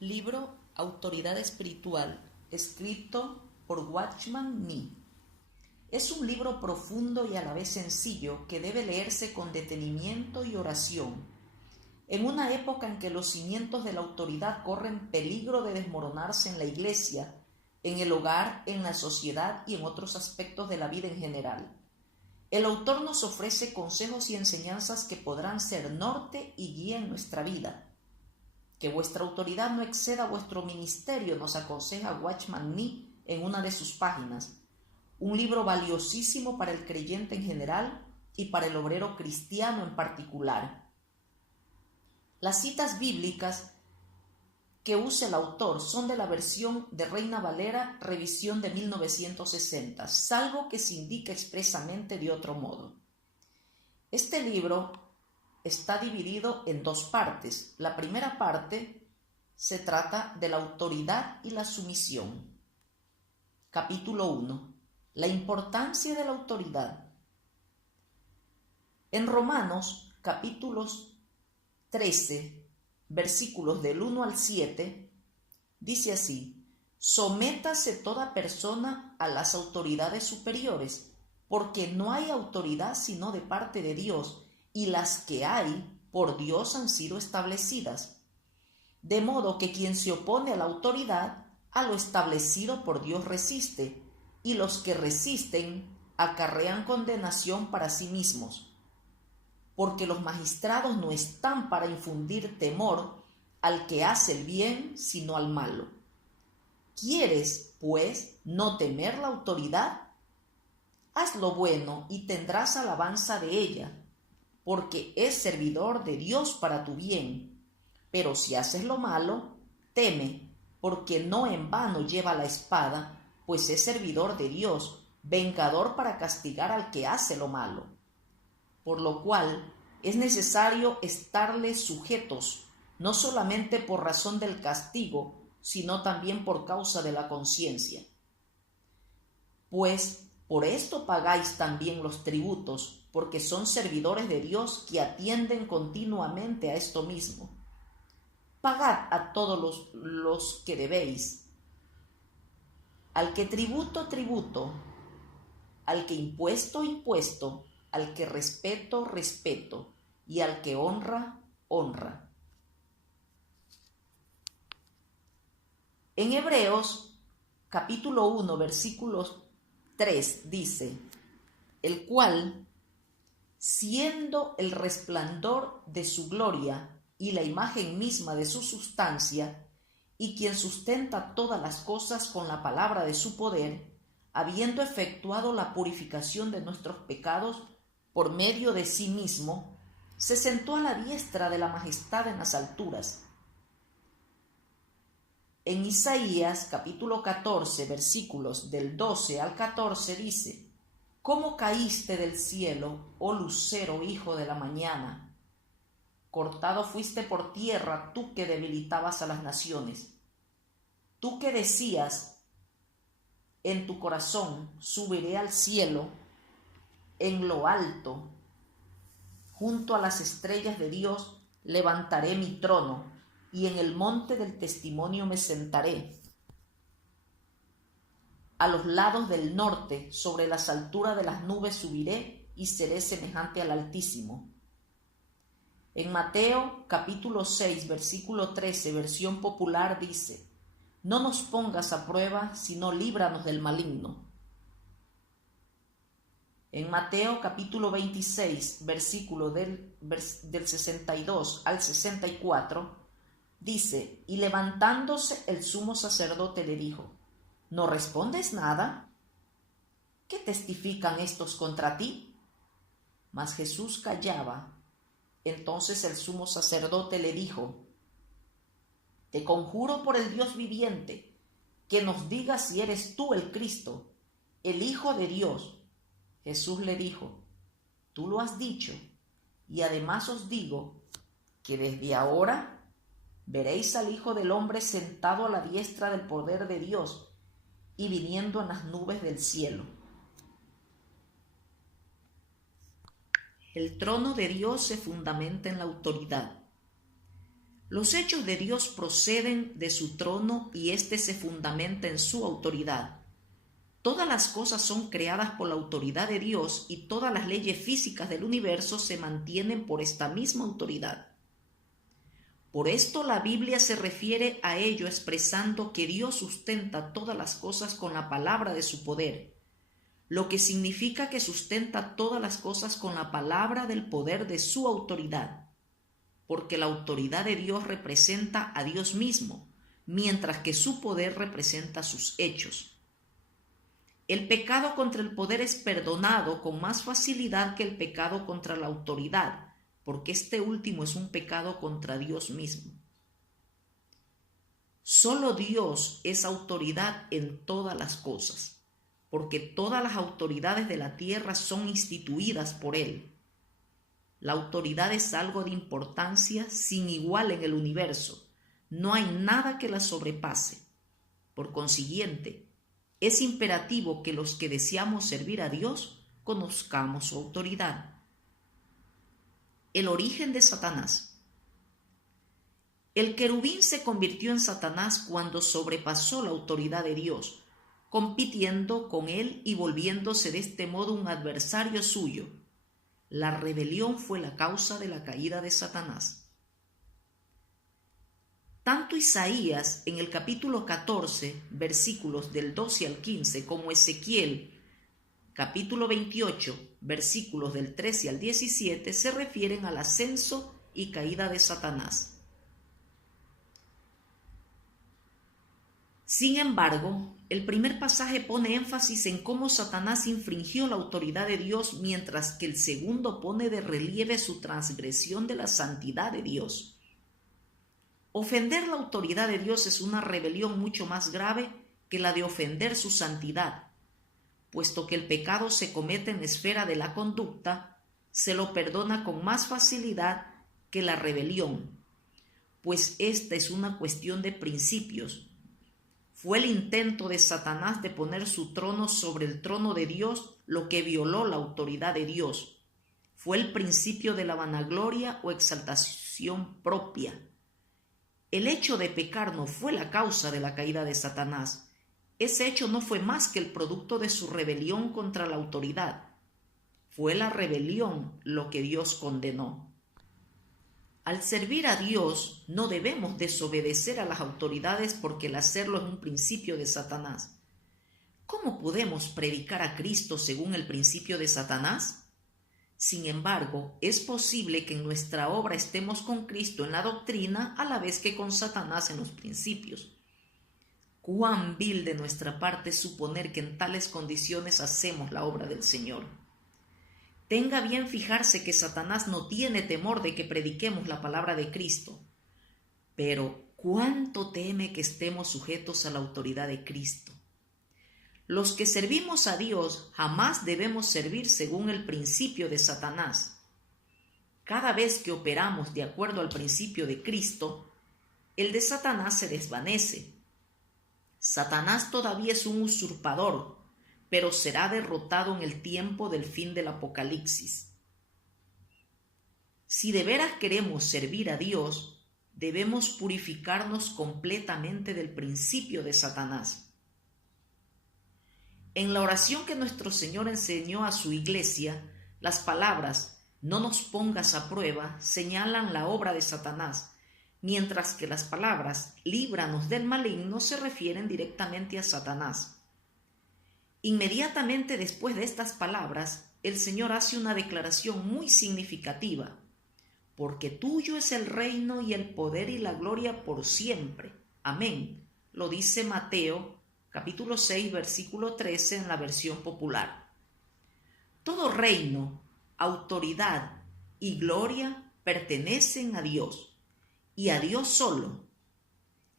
Libro Autoridad Espiritual, escrito por Watchman Nee. Es un libro profundo y a la vez sencillo que debe leerse con detenimiento y oración. En una época en que los cimientos de la autoridad corren peligro de desmoronarse en la iglesia, en el hogar, en la sociedad y en otros aspectos de la vida en general, el autor nos ofrece consejos y enseñanzas que podrán ser norte y guía en nuestra vida. Que vuestra autoridad no exceda vuestro ministerio, nos aconseja Watchman Nee en una de sus páginas. Un libro valiosísimo para el creyente en general y para el obrero cristiano en particular. Las citas bíblicas que usa el autor son de la versión de Reina Valera, revisión de 1960, salvo que se indique expresamente de otro modo. Este libro está dividido en dos partes. La primera parte se trata de la autoridad y la sumisión. Capítulo 1. La importancia de la autoridad. En Romanos, capítulos 13, versículos del 1 al 7, dice así: sométase toda persona a las autoridades superiores, porque no hay autoridad sino de parte de Dios, y las que hay por Dios han sido establecidas. De modo que quien se opone a la autoridad, a lo establecido por Dios resiste, y los que resisten acarrean condenación para sí mismos. Porque los magistrados no están para infundir temor al que hace el bien, sino al malo. ¿Quieres, pues, no temer la autoridad? Haz lo bueno y tendrás alabanza de ella, porque es servidor de Dios para tu bien. Pero si haces lo malo, teme, porque no en vano lleva la espada, pues es servidor de Dios, vengador para castigar al que hace lo malo. Por lo cual es necesario estarles sujetos, no solamente por razón del castigo, sino también por causa de la conciencia. Pues por esto pagáis también los tributos, porque son servidores de Dios que atienden continuamente a esto mismo. Pagad a todos los que debéis. Al que tributo, tributo. Al que impuesto, impuesto. Al que respeto, respeto. Y al que honra, honra. En Hebreos, capítulo 1, versículo 3, dice: el cual, siendo el resplandor de su gloria y la imagen misma de su sustancia, y quien sustenta todas las cosas con la palabra de su poder, habiendo efectuado la purificación de nuestros pecados por medio de sí mismo, se sentó a la diestra de la majestad en las alturas. En Isaías capítulo 14, versículos del 12 al 14 dice: ¿cómo caíste del cielo, oh lucero, hijo de la mañana? Cortado fuiste por tierra, tú que debilitabas a las naciones. Tú que decías en tu corazón: subiré al cielo, en lo alto, junto a las estrellas de Dios, levantaré mi trono, y en el monte del testimonio me sentaré. A los lados del norte, sobre las alturas de las nubes subiré, y seré semejante al Altísimo. En Mateo capítulo 6, versículo 13, versión popular, dice: no nos pongas a prueba, sino líbranos del maligno. En Mateo capítulo 26, versículo del 62 al 64, dice: y levantándose el sumo sacerdote le dijo: ¿no respondes nada? ¿Qué testifican estos contra ti? Mas Jesús callaba. Entonces el sumo sacerdote le dijo: te conjuro por el Dios viviente, que nos digas si eres tú el Cristo, el Hijo de Dios. Jesús le dijo: tú lo has dicho, y además os digo que desde ahora veréis al Hijo del Hombre sentado a la diestra del poder de Dios y viniendo en las nubes del cielo. El trono de Dios se fundamenta en la autoridad. Los hechos de Dios proceden de su trono y éste se fundamenta en su autoridad. Todas las cosas son creadas por la autoridad de Dios y todas las leyes físicas del universo se mantienen por esta misma autoridad. Por esto la Biblia se refiere a ello expresando que Dios sustenta todas las cosas con la palabra de su poder, lo que significa que sustenta todas las cosas con la palabra del poder de su autoridad, porque la autoridad de Dios representa a Dios mismo, mientras que su poder representa sus hechos. El pecado contra el poder es perdonado con más facilidad que el pecado contra la autoridad, porque este último es un pecado contra Dios mismo. Solo Dios es autoridad en todas las cosas, porque todas las autoridades de la tierra son instituidas por Él. La autoridad es algo de importancia sin igual en el universo. No hay nada que la sobrepase. Por consiguiente, es imperativo que los que deseamos servir a Dios conozcamos su autoridad. El origen de Satanás. El querubín se convirtió en Satanás cuando sobrepasó la autoridad de Dios, compitiendo con él y volviéndose de este modo un adversario suyo. La rebelión fue la causa de la caída de Satanás. Tanto Isaías en el capítulo 14, versículos del 12 al 15, como Ezequiel, capítulo 28, versículos del 13 al 17, se refieren al ascenso y caída de Satanás. Sin embargo, el primer pasaje pone énfasis en cómo Satanás infringió la autoridad de Dios, mientras que el segundo pone de relieve su transgresión de la santidad de Dios. Ofender la autoridad de Dios es una rebelión mucho más grave que la de ofender su santidad. Puesto que el pecado se comete en la esfera de la conducta, se lo perdona con más facilidad que la rebelión, pues esta es una cuestión de principios. Fue el intento de Satanás de poner su trono sobre el trono de Dios lo que violó la autoridad de Dios. Fue el principio de la vanagloria o exaltación propia. El hecho de pecar no fue la causa de la caída de Satanás. Ese hecho no fue más que el producto de su rebelión contra la autoridad. Fue la rebelión lo que Dios condenó. Al servir a Dios no debemos desobedecer a las autoridades porque el hacerlo es un principio de Satanás. ¿Cómo podemos predicar a Cristo según el principio de Satanás? Sin embargo, es posible que en nuestra obra estemos con Cristo en la doctrina a la vez que con Satanás en los principios. Cuán vil de nuestra parte suponer que en tales condiciones hacemos la obra del Señor. Tenga bien fijarse que Satanás no tiene temor de que prediquemos la palabra de Cristo, pero cuánto teme que estemos sujetos a la autoridad de Cristo. Los que servimos a Dios jamás debemos servir según el principio de Satanás. Cada vez que operamos de acuerdo al principio de Cristo, el de Satanás se desvanece. Satanás todavía es un usurpador, pero será derrotado en el tiempo del fin del Apocalipsis. Si de veras queremos servir a Dios, debemos purificarnos completamente del principio de Satanás. En la oración que nuestro Señor enseñó a su iglesia, las palabras «no nos pongas a prueba» señalan la obra de Satanás, mientras que las palabras «líbranos del maligno» se refieren directamente a Satanás. Inmediatamente después de estas palabras, el Señor hace una declaración muy significativa: «Porque tuyo es el reino y el poder y la gloria por siempre. Amén». Lo dice Mateo, capítulo 6, versículo 13 en la versión popular. Todo reino, autoridad y gloria pertenecen a Dios, y a Dios solo.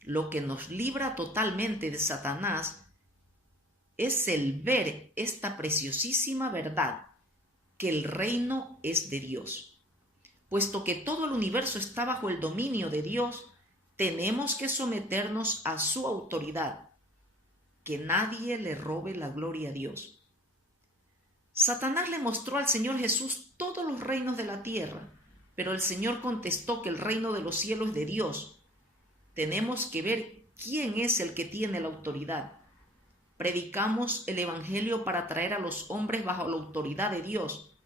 Lo que nos libra totalmente de Satanás es el ver esta preciosísima verdad, que el reino es de Dios. Puesto que todo el universo está bajo el dominio de Dios, tenemos que someternos a su autoridad. Que nadie le robe la gloria a Dios. Satanás le mostró al Señor Jesús todos los reinos de la tierra, Pero el Señor contestó que el reino de los cielos es de Dios. Tenemos que ver quién es el que tiene la autoridad. Predicamos el Evangelio para traer a los hombres bajo la autoridad de Dios.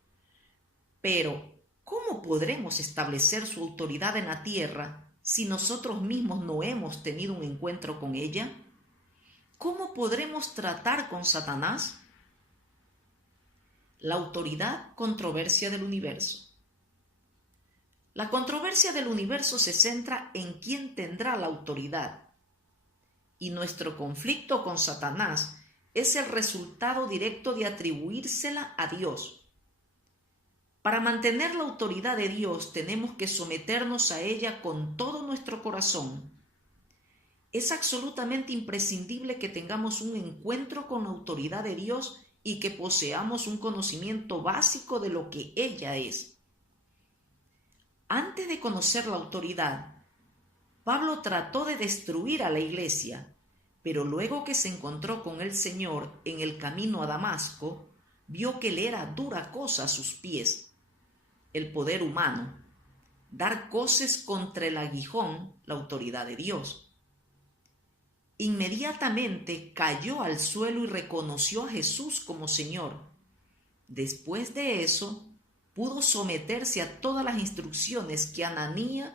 Pero, ¿cómo podremos establecer su autoridad en la tierra si nosotros mismos no hemos tenido un encuentro con ella? ¿Cómo podremos tratar con Satanás? La autoridad, controversia del universo. La controversia del universo se centra en quién tendrá la autoridad. Y nuestro conflicto con Satanás es el resultado directo de atribuírsela a Dios. Para mantener la autoridad de Dios tenemos que someternos a ella con todo nuestro corazón. Es absolutamente imprescindible que tengamos un encuentro con la autoridad de Dios y que poseamos un conocimiento básico de lo que ella es. Antes de conocer la autoridad, Pablo trató de destruir a la iglesia, pero luego que se encontró con el Señor en el camino a Damasco, vio que le era dura cosa a sus pies, el poder humano, dar coces contra el aguijón, la autoridad de Dios. Inmediatamente cayó al suelo y reconoció a Jesús como Señor. Después de eso, pudo someterse a todas las instrucciones que Ananías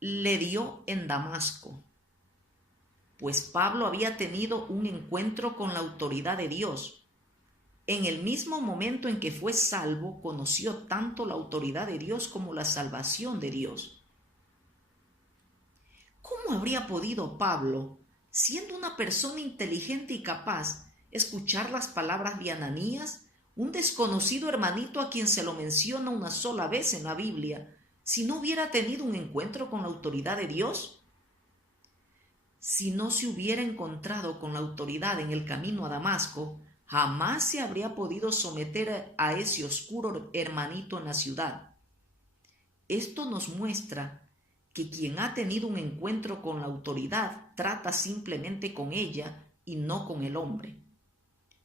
le dio en Damasco, pues Pablo había tenido un encuentro con la autoridad de Dios. En el mismo momento en que fue salvo, conoció tanto la autoridad de Dios como la salvación de Dios. ¿Cómo habría podido Pablo, siendo una persona inteligente y capaz, escuchar las palabras de Ananías, un desconocido hermanito a quien se lo menciona una sola vez en la Biblia, si no hubiera tenido un encuentro con la autoridad de Dios? Si no se hubiera encontrado con la autoridad en el camino a Damasco, jamás se habría podido someter a ese oscuro hermanito en la ciudad. Esto nos muestra que quien ha tenido un encuentro con la autoridad trata simplemente con ella y no con el hombre.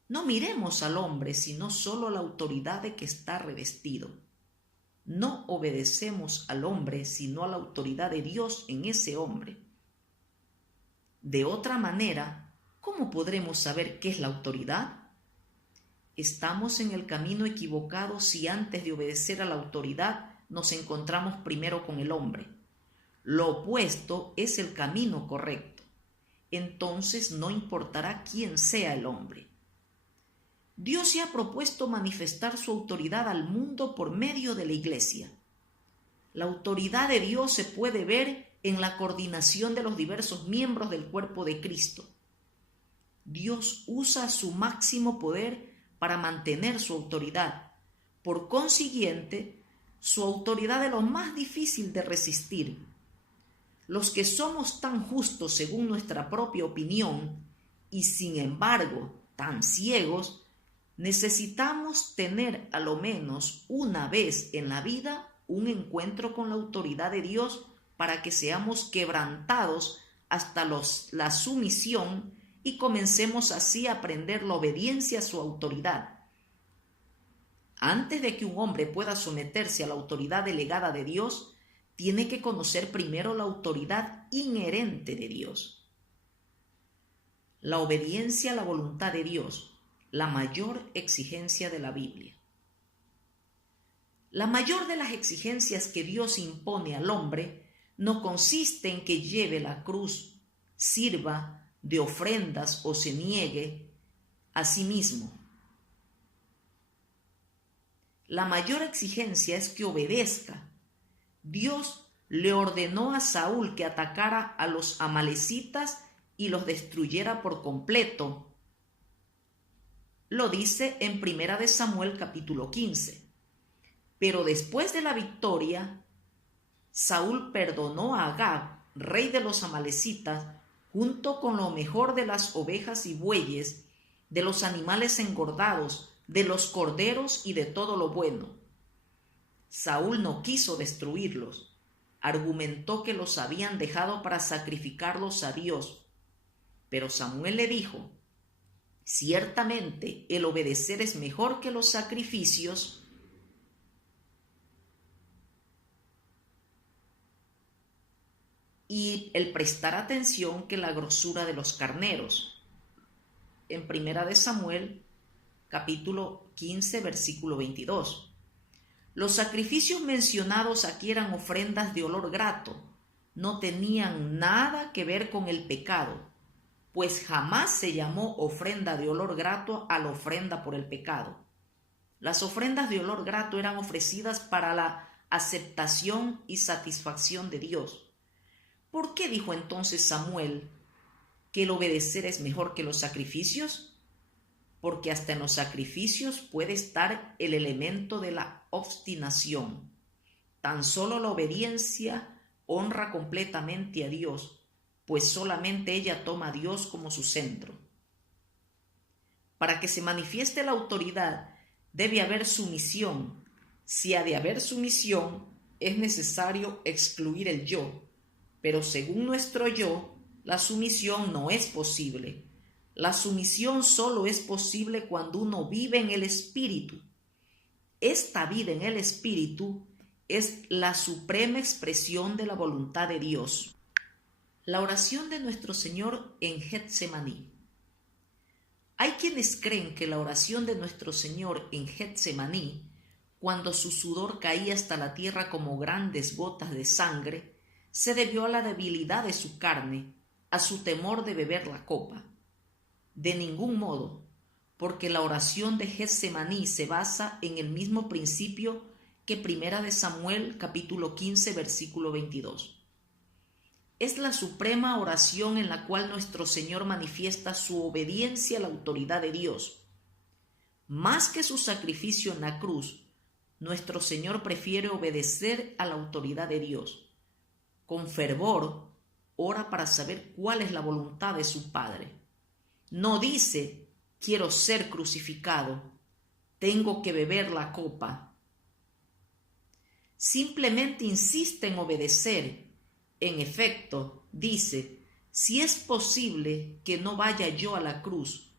No miremos al hombre, sino solo a la autoridad de que está revestido. No obedecemos al hombre, sino a la autoridad de Dios en ese hombre. De otra manera, ¿cómo podremos saber qué es la autoridad? Estamos en el camino equivocado si antes de obedecer a la autoridad nos encontramos primero con el hombre. Lo opuesto es el camino correcto. Entonces no importará quién sea el hombre. Dios se ha propuesto manifestar su autoridad al mundo por medio de la Iglesia. La autoridad de Dios se puede ver en la coordinación de los diversos miembros del cuerpo de Cristo. Dios usa su máximo poder para mantener su autoridad. Por consiguiente, su autoridad es lo más difícil de resistir. Los que somos tan justos según nuestra propia opinión y sin embargo tan ciegos, necesitamos tener a lo menos una vez en la vida un encuentro con la autoridad de Dios para que seamos quebrantados hasta la sumisión y comencemos así a aprender la obediencia a su autoridad. Antes de que un hombre pueda someterse a la autoridad delegada de Dios, tiene que conocer primero la autoridad inherente de Dios. La obediencia a la voluntad de Dios, la mayor exigencia de la Biblia. La mayor de las exigencias que Dios impone al hombre no consiste en que lleve la cruz, sirva de ofrendas o se niegue a sí mismo. La mayor exigencia es que obedezca. Dios le ordenó a Saúl que atacara a los amalecitas y los destruyera por completo. Lo dice en 1 Samuel capítulo 15. Pero después de la victoria, Saúl perdonó a Agag, rey de los amalecitas, junto con lo mejor de las ovejas y bueyes, de los animales engordados, de los corderos y de todo lo bueno. Saúl no quiso destruirlos, argumentó que los habían dejado para sacrificarlos a Dios. Pero Samuel le dijo: ciertamente el obedecer es mejor que los sacrificios, y el prestar atención que la grosura de los carneros. En 1 Samuel, capítulo 15, versículo 22. Los sacrificios mencionados aquí eran ofrendas de olor grato, no tenían nada que ver con el pecado, pues jamás se llamó ofrenda de olor grato a la ofrenda por el pecado. Las ofrendas de olor grato eran ofrecidas para la aceptación y satisfacción de Dios. ¿Por qué dijo entonces Samuel que el obedecer es mejor que los sacrificios? Porque hasta en los sacrificios puede estar el elemento de la obstinación. Tan solo la obediencia honra completamente a Dios, pues solamente ella toma a Dios como su centro. Para que se manifieste la autoridad, debe haber sumisión. Si ha de haber sumisión, es necesario excluir el yo. Pero según nuestro yo, la sumisión no es posible. La sumisión solo es posible cuando uno vive en el Espíritu. Esta vida en el Espíritu es la suprema expresión de la voluntad de Dios. La oración de nuestro Señor en Getsemaní. Hay quienes creen que la oración de nuestro Señor en Getsemaní, cuando su sudor caía hasta la tierra como grandes gotas de sangre, se debió a la debilidad de su carne, a su temor de beber la copa. De ningún modo, porque la oración de Getsemaní se basa en el mismo principio que 1 Samuel capítulo 15 versículo 22. Es la suprema oración en la cual nuestro Señor manifiesta su obediencia a la autoridad de Dios. Más que su sacrificio en la cruz, nuestro Señor prefiere obedecer a la autoridad de Dios. Con fervor, ora para saber cuál es la voluntad de su Padre. No dice, quiero ser crucificado, tengo que beber la copa. Simplemente insiste en obedecer. En efecto, dice, si es posible que no vaya yo a la cruz,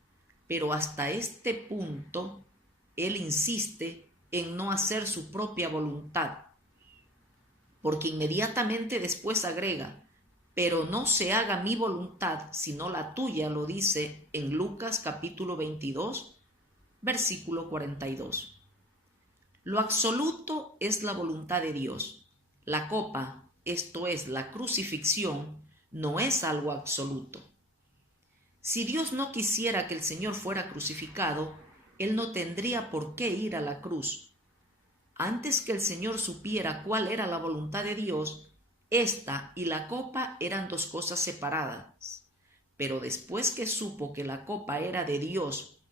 pero hasta este punto, él insiste en no hacer su propia voluntad, porque inmediatamente después agrega, pero no se haga mi voluntad, sino la tuya, lo dice en Lucas capítulo 22, versículo 42. Lo absoluto es la voluntad de Dios. La copa, esto es, la crucifixión, no es algo absoluto. Si Dios no quisiera que el Señor fuera crucificado, Él no tendría por qué ir a la cruz. Antes que el Señor supiera cuál era la voluntad de Dios, esta y la copa eran dos cosas separadas. Pero después que supo que la copa era de Dios,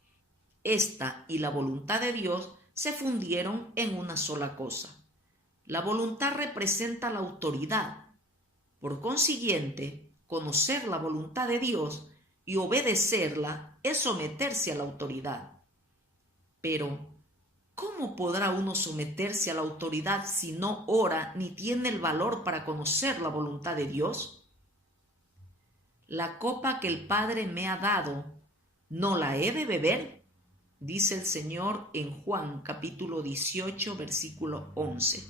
esta y la voluntad de Dios se fundieron en una sola cosa. La voluntad representa la autoridad. Por consiguiente, conocer la voluntad de Dios y obedecerla es someterse a la autoridad. Pero, ¿cómo podrá uno someterse a la autoridad si no ora ni tiene el valor para conocer la voluntad de Dios? La copa que el Padre me ha dado, ¿no la he de beber? Dice el Señor en Juan capítulo 18, versículo 11.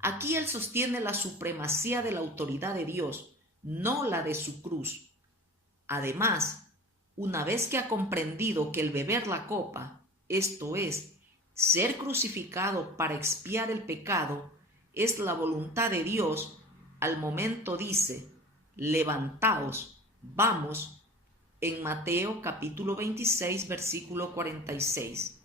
Aquí Él sostiene la supremacía de la autoridad de Dios, no la de su cruz. Además, una vez que ha comprendido que el beber la copa, esto es, ser crucificado para expiar el pecado, es la voluntad de Dios, al momento dice, levantaos, vamos, en Mateo capítulo 26, versículo 46.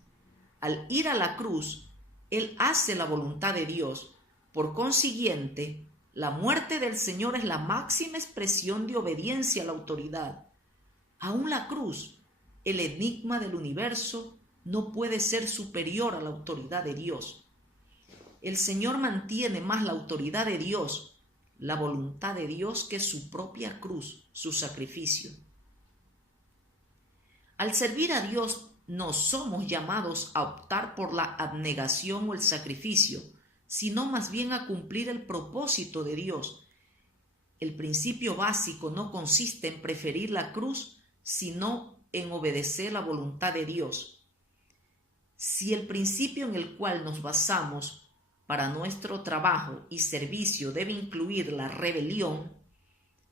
Al ir a la cruz, Él hace la voluntad de Dios. Por consiguiente, la muerte del Señor es la máxima expresión de obediencia a la autoridad. Aún la cruz, el enigma del universo, no puede ser superior a la autoridad de Dios. El Señor mantiene más la autoridad de Dios, la voluntad de Dios, que su propia cruz, su sacrificio. Al servir a Dios, no somos llamados a optar por la abnegación o el sacrificio, sino más bien a cumplir el propósito de Dios. El principio básico no consiste en preferir la cruz, sino en obedecer la voluntad de Dios. Si el principio en el cual nos basamos para nuestro trabajo y servicio debe incluir la rebelión,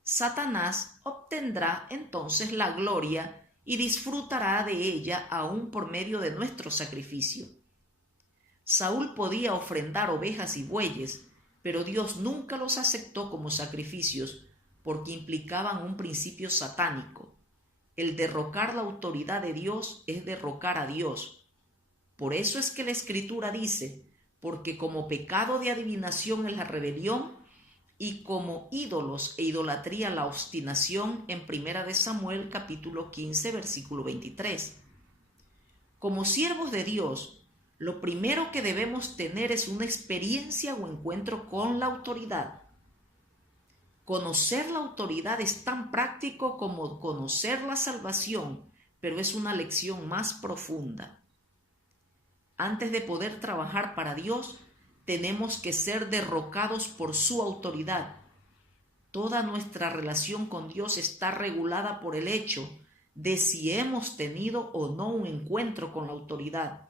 Satanás obtendrá entonces la gloria y disfrutará de ella aún por medio de nuestro sacrificio. Saúl podía ofrendar ovejas y bueyes, pero Dios nunca los aceptó como sacrificios porque implicaban un principio satánico. El derrocar la autoridad de Dios es derrocar a Dios. Por eso es que la Escritura dice: porque como pecado de adivinación es la rebelión, y como ídolos e idolatría la obstinación, en 1 Samuel capítulo 15 versículo 23. Como siervos de Dios, lo primero que debemos tener es una experiencia o encuentro con la autoridad. Conocer la autoridad es tan práctico como conocer la salvación, pero es una lección más profunda. Antes de poder trabajar para Dios, tenemos que ser derrocados por su autoridad. Toda nuestra relación con Dios está regulada por el hecho de si hemos tenido o no un encuentro con la autoridad.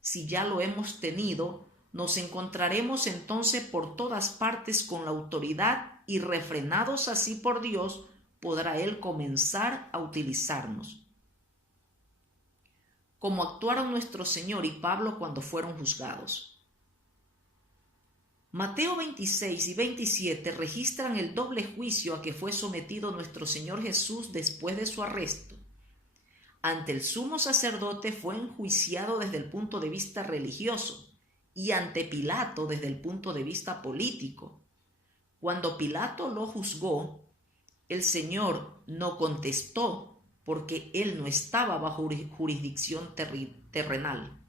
Si ya lo hemos tenido, nos encontraremos entonces por todas partes con la autoridad y refrenados así por Dios, podrá Él comenzar a utilizarnos. Como actuaron nuestro Señor y Pablo cuando fueron juzgados. Mateo 26 y 27 registran el doble juicio a que fue sometido nuestro Señor Jesús después de su arresto. Ante el sumo sacerdote fue enjuiciado desde el punto de vista religioso y ante Pilato desde el punto de vista político. Cuando Pilato lo juzgó, el Señor no contestó porque él no estaba bajo jurisdicción terrenal.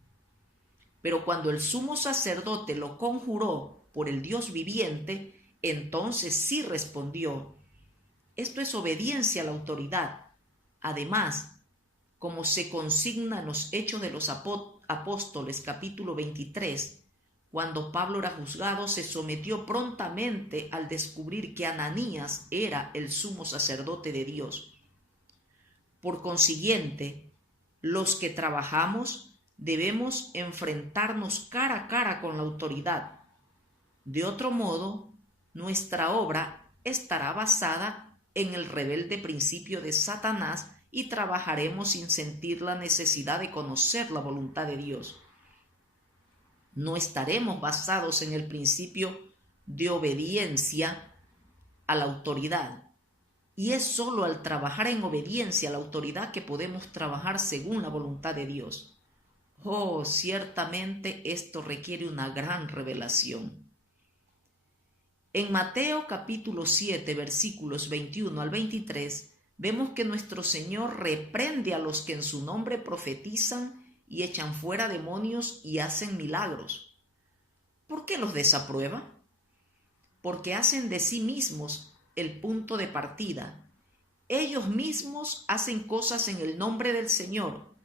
Pero cuando el sumo sacerdote lo conjuró por el Dios viviente, entonces sí respondió. Esto es obediencia a la autoridad. Además, como se consigna en los Hechos de los Apóstoles, capítulo 23, cuando Pablo era juzgado, se sometió prontamente al descubrir que Ananías era el sumo sacerdote de Dios. Por consiguiente, los que trabajamos debemos enfrentarnos cara a cara con la autoridad. De otro modo, nuestra obra estará basada en el rebelde principio de Satanás y trabajaremos sin sentir la necesidad de conocer la voluntad de Dios. No estaremos basados en el principio de obediencia a la autoridad. Y es solo al trabajar en obediencia a la autoridad que podemos trabajar según la voluntad de Dios. Oh, ciertamente esto requiere una gran revelación. En Mateo capítulo 7, versículos 21 al 23, vemos que nuestro Señor reprende a los que en su nombre profetizan y echan fuera demonios y hacen milagros. ¿Por qué los desaprueba? Porque hacen de sí mismos el punto de partida. Ellos mismos hacen cosas en el nombre del Señor.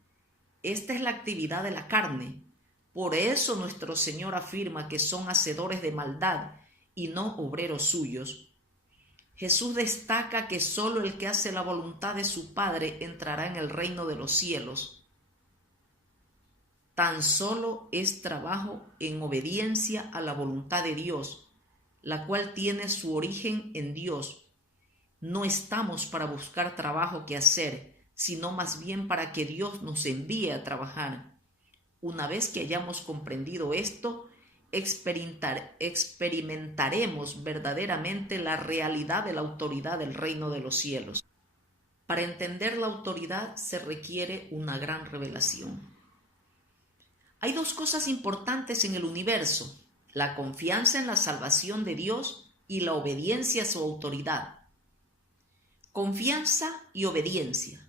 Esta es la actividad de la carne. Por eso nuestro Señor afirma que son hacedores de maldad y no obreros suyos. Jesús destaca que solo el que hace la voluntad de su Padre entrará en el reino de los cielos. Tan solo es trabajo en obediencia a la voluntad de Dios, la cual tiene su origen en Dios. No estamos para buscar trabajo que hacer, sino más bien para que Dios nos envíe a trabajar. Una vez que hayamos comprendido esto, experimentaremos verdaderamente la realidad de la autoridad del reino de los cielos. Para entender la autoridad se requiere una gran revelación. Hay dos cosas importantes en el universo: la confianza en la salvación de Dios y la obediencia a su autoridad. Confianza y obediencia.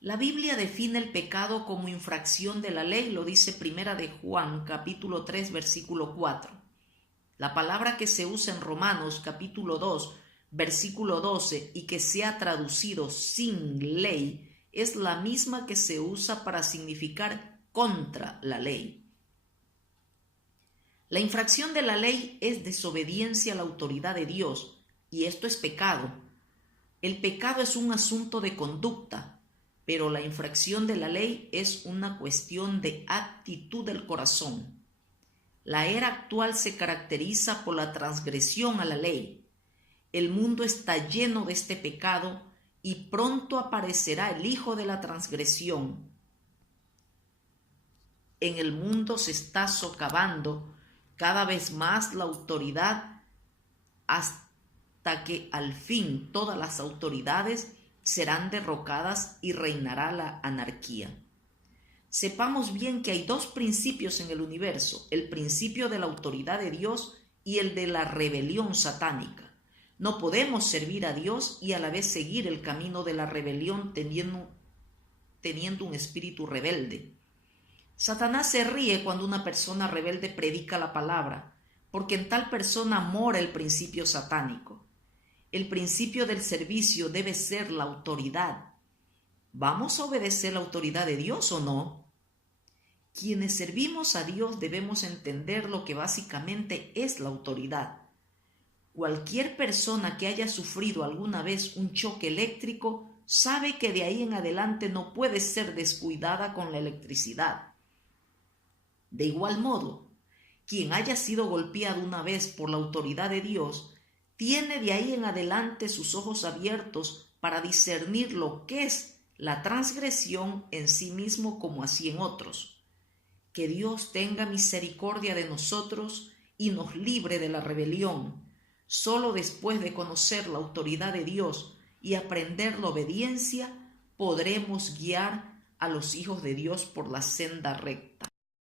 La Biblia define el pecado como infracción de la ley, lo dice 1 de Juan, capítulo 3, versículo 4. La palabra que se usa en Romanos, capítulo 2, versículo 12, y que se ha traducido sin ley, es la misma que se usa para significar contra la ley. La infracción de la ley es desobediencia a la autoridad de Dios, y esto es pecado. El pecado es un asunto de conducta, pero la infracción de la ley es una cuestión de actitud del corazón. La era actual se caracteriza por la transgresión a la ley. El mundo está lleno de este pecado y pronto aparecerá el hijo de la transgresión. En el mundo se está socavando cada vez más la autoridad hasta que al fin todas las autoridades serán derrocadas y reinará la anarquía. Sepamos bien que hay dos principios en el universo, el principio de la autoridad de Dios y el de la rebelión satánica. No podemos servir a Dios y a la vez seguir el camino de la rebelión teniendo un espíritu rebelde. Satanás se ríe cuando una persona rebelde predica la palabra, porque en tal persona mora el principio satánico. El principio del servicio debe ser la autoridad. ¿Vamos a obedecer la autoridad de Dios o no? Quienes servimos a Dios debemos entender lo que básicamente es la autoridad. Cualquier persona que haya sufrido alguna vez un choque eléctrico sabe que de ahí en adelante no puede ser descuidada con la electricidad. De igual modo, quien haya sido golpeado una vez por la autoridad de Dios, tiene de ahí en adelante sus ojos abiertos para discernir lo que es la transgresión en sí mismo como así en otros. Que Dios tenga misericordia de nosotros y nos libre de la rebelión. Solo después de conocer la autoridad de Dios y aprender la obediencia, podremos guiar a los hijos de Dios por la senda recta.